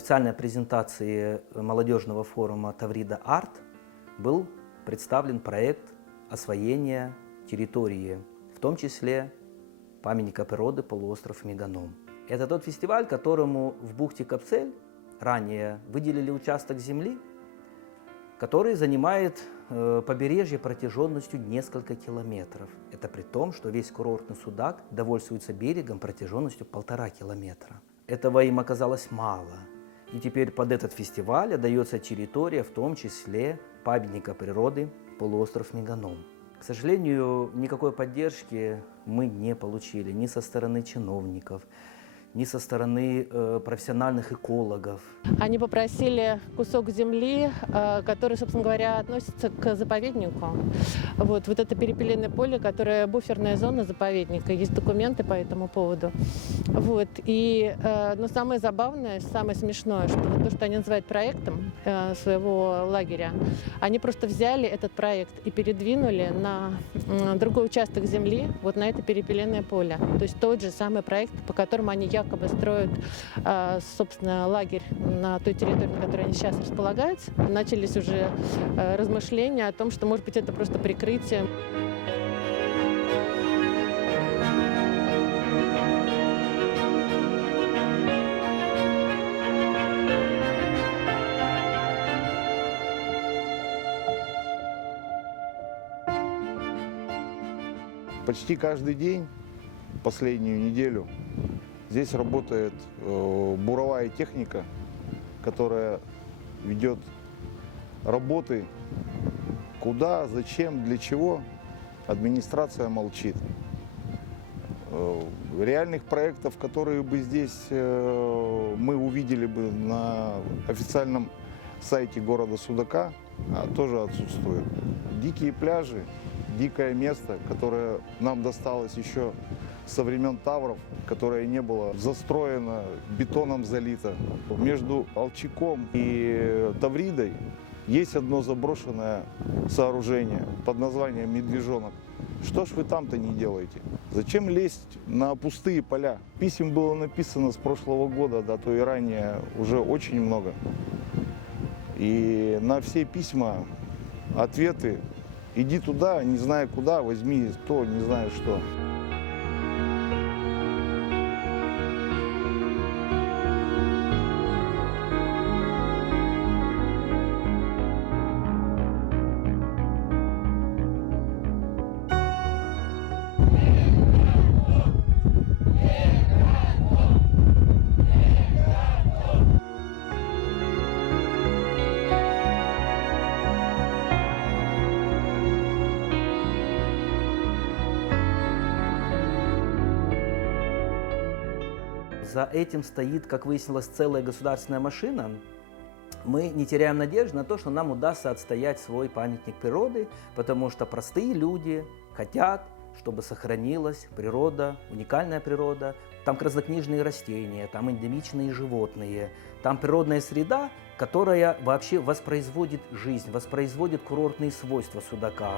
официальной презентации молодежного форума «Таврида Арт» был представлен проект освоения территории, в том числе памятника природы полуостров Меганом. Это тот фестиваль, которому в бухте Капцель ранее выделили участок земли, который занимает побережье протяженностью несколько километров. Это при том, что весь курортный Судак довольствуется берегом протяженностью 1,5 километра. Этого им оказалось мало. И теперь под этот фестиваль отдается территория, в том числе памятника природы полуостров Меганом. К сожалению, никакой поддержки мы не получили ни со стороны чиновников, ни со стороны профессиональных экологов. Они попросили кусок земли, который, собственно говоря, относится к заповеднику. Вот это перепелиное поле, которое буферная зона заповедника. Есть документы по этому поводу. Но самое забавное, самое смешное, что то, что они называют проектом своего лагеря, они просто взяли этот проект и передвинули на другой участок земли, вот на это перепелиное поле. То есть тот же самый проект, по которому они якобы строят, собственно, лагерь на той территории, на которой они сейчас располагаются. Начались уже размышления о том, что, может быть, это просто прикрытие. Почти каждый день, последнюю неделю, здесь работает буровая техника, которая ведет работы. Куда, зачем, для чего, администрация молчит. Реальных проектов, которые бы здесь мы увидели бы на официальном сайте города Судака, тоже отсутствует. Дикие пляжи, дикое место, которое нам досталось еще со времен Тавров, которое не было застроено, бетоном залито. Между Алчиком и Тавридой есть одно заброшенное сооружение под названием Медвежонок. Что ж вы там-то не делаете? Зачем лезть на пустые поля? Писем было написано с прошлого года, да то и ранее, уже очень много. И на все письма ответы: иди туда, не знаю куда, возьми то, не знаю что. За этим стоит, как выяснилось, целая государственная машина. Мы не теряем надежды на то, что нам удастся отстоять свой памятник природы, потому что простые люди хотят, чтобы сохранилась природа, уникальная природа. Там краснокнижные растения, там эндемичные животные, там природная среда, которая вообще воспроизводит жизнь, воспроизводит курортные свойства Судака.